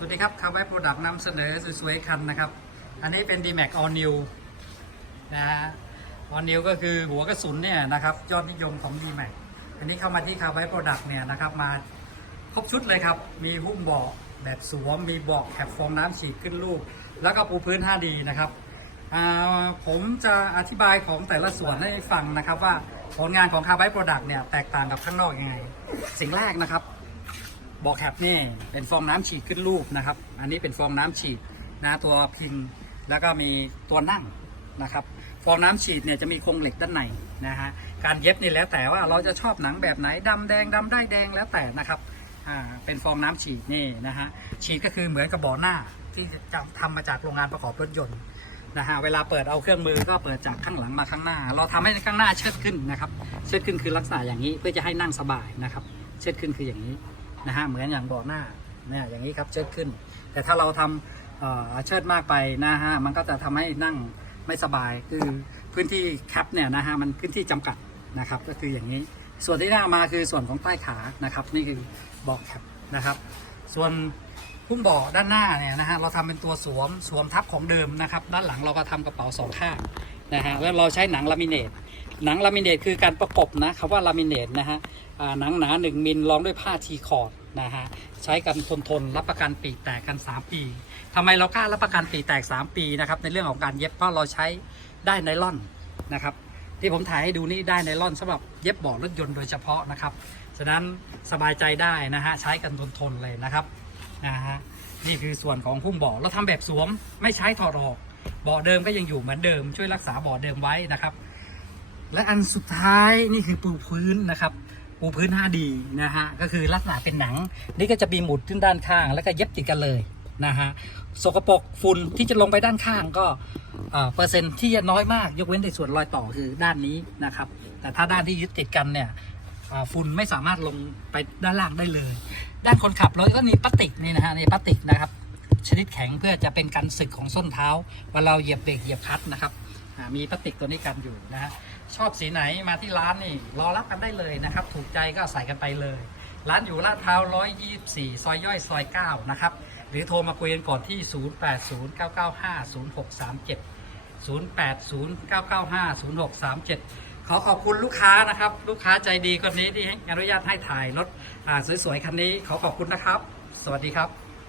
สวัสดีครับคาร์ไวโปรดักต์นำเสนอสวยๆคันนะครับ อันนี้เป็น D-Max All New นะฮะ All New ก็คือหัวกระสุนเนี่ยนะครับ ยอดนิยมของ D-Max อันนี้เข้ามาที่คาร์ไวโปรดักต์เนี่ยนะครับ มาครบชุดเลยครับ มีหุ้มเบาะแบบสวม มีเบาะแคปฟองน้ำฉีดขึ้นลูก แล้วก็ปูพื้น 5D นะครับผมจะอธิบายของแต่ละส่วนให้ฟังนะครับว่าผลงานของคาร์ไวโปรดักต์เนี่ยแตกต่างกับข้างนอกยังไง สิ่งแรกนะครับ บอกแคปนี่เป็นฟองน้ำฉีดขึ้นรูปนะครับ อันนี้เป็นฟองน้ำฉีดนะตัวพิง แล้วก็มีตัวนั่งนะครับ ฟองน้ำฉีดเนี่ยจะมีโครงเหล็กด้านในนะฮะ การเย็บนี่แล้วแต่ว่าเราจะชอบหนังแบบไหนดำแดงดำได้แดงแล้วแต่นะครับอ่าเป็นฟองน้ำฉีดนี่นะฮะ ฉีดก็คือเหมือนกับบ่อหน้าที่จะทำมาจากโรงงานประกอบรถยนต์นะฮะ เวลาเปิดเอาเครื่องมือก็เปิดจากข้างหลังมาข้างหน้า เราทำให้ข้างหน้าเชิดขึ้นนะครับ เชิดขึ้นคือลักษณะอย่างนี้เพื่อจะให้นั่งสบายนะครับ เชิดขึ้นคืออย่างนี้ นะฮะเหมือนอย่างเบาะหน้าเนี่ยอย่างนี้ครับเชิดขึ้น แต่ถ้าเราทำเออเชิดมากไปนะฮะมันก็จะทำให้นั่งไม่สบายคือพื้นที่แคปเนี่ยนะฮะมันพื้นที่จำกัดนะครับก็คืออย่างนี้ส่วนที่หน้ามาคือส่วนของใต้ขานะครับ นี่คือเบาะแคปนะครับ ส่วนพุ่มเบาะด้านหน้าเนี่ยนะฮะเราทำเป็นตัวสวมสวมทับของเดิมนะครับ ด้านหลังเราก็ทำกระเป๋าสองข้างนะฮะแล้วเราใช้หนังลามิเนตหนังลามิเนตคือการประกบนะคำว่าลามิเนตนะฮะอ่าหนังหนา 1 มิลรองด้วยผ้าทีคอร์ด นะฮะใช้กันทนทนรับประกันปีแตกกัน 3 ปีทำไมเรากล้ารับประกันปีแตก 3 ปีนะครับในเรื่องของการเย็บเพราะเราใช้ได้ไนล่อนนะครับที่ผมถ่ายให้ดูนี่ได้ไนล่อนสำหรับเย็บเบาะรถยนต์โดยเฉพาะนะครับฉะนั้นสบายใจได้นะฮะใช้กันทนทนเลยนะครับนะฮะนี่คือส่วนของหุ้มเบาะเราทำแบบสวมไม่ใช้ถอดออกเบาะเดิมก็ยังอยู่เหมือนเดิม ช่วยรักษาเบาะเดิมไว้นะครับ และอันสุดท้ายนี่คือปูพื้นนะครับ ปูพื้น 5D นะฮะก็คือลักษณะเป็นหนัง นี่ก็จะมีหมุดขึ้นด้านข้าง แล้วก็เย็บติดกันเลยนะฮะสกปรกฝุ่นที่จะลงไปด้านข้างก็เปอร์เซ็นต์ที่จะน้อยมากยกเว้นในส่วนรอยต่อคือด้านนี้นะครับ แต่ถ้าด้านที่ยึดติดกันเนี่ยฝุ่นไม่สามารถลงไปด้านล่างได้เลย ด้านคนขับรถก็มีพลาสติกนี่นะฮะในพลาสติกนะครับ ชนิดแข็งเพื่อจะเป็นกันสึกของส้นเท้าเวลาเราเหยียบเบรกเหยียบคลัตช์นะครับ อ่ามีพลาสติกตัวนี้กันอยู่นะฮะชอบสีไหนมาที่ร้านนี่รอรับกันได้เลยนะครับ ถูกใจก็ใส่กันไปเลย ร้านอยู่ลาดพร้าว124 ซอยย่อยซอย 9 นะครับ หรือโทรมาคุยกันก่อนที่ 0809950637 0809950637 ขอขอบคุณลูกค้านะครับ ลูกค้าใจดีคนนี้ที่ให้อนุญาตให้ถ่ายรถอ่าสวยๆคันนี้ขอขอบคุณนะครับ สวัสดีครับ